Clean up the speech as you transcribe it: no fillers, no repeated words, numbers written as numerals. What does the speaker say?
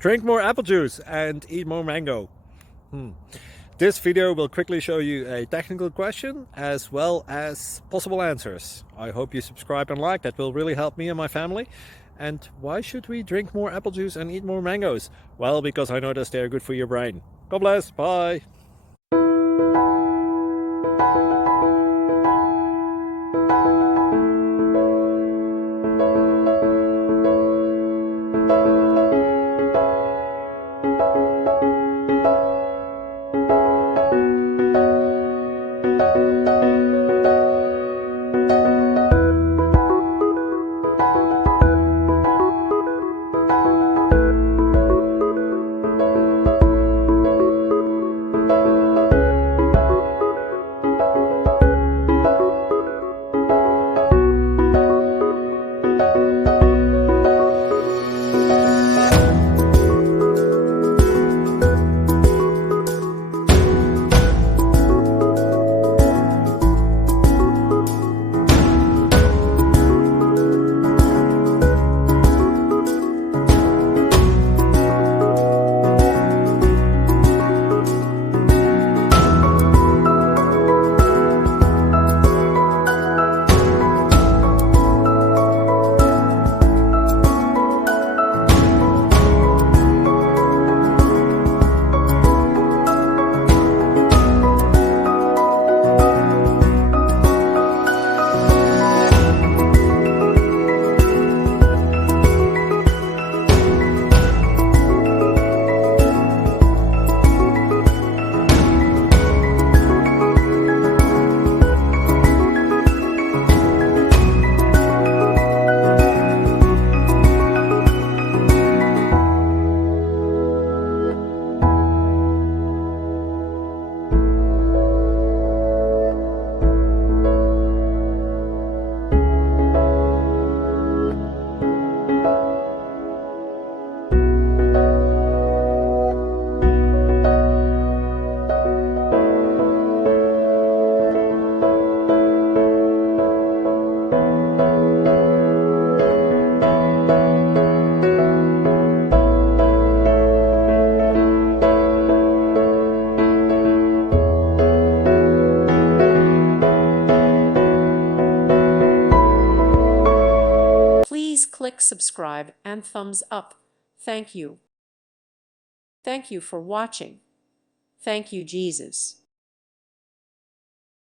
Drink more apple juice and eat more mango. This video will quickly show you a technical question as well as possible answers. I hope you subscribe and like, that will really help me and my family. And why should we drink more apple juice and eat more mangoes? Well, because I noticed they're good for your brain. God bless, bye! Please click subscribe and thumbs up. Thank you. Thank you for watching. Thank you, Jesus.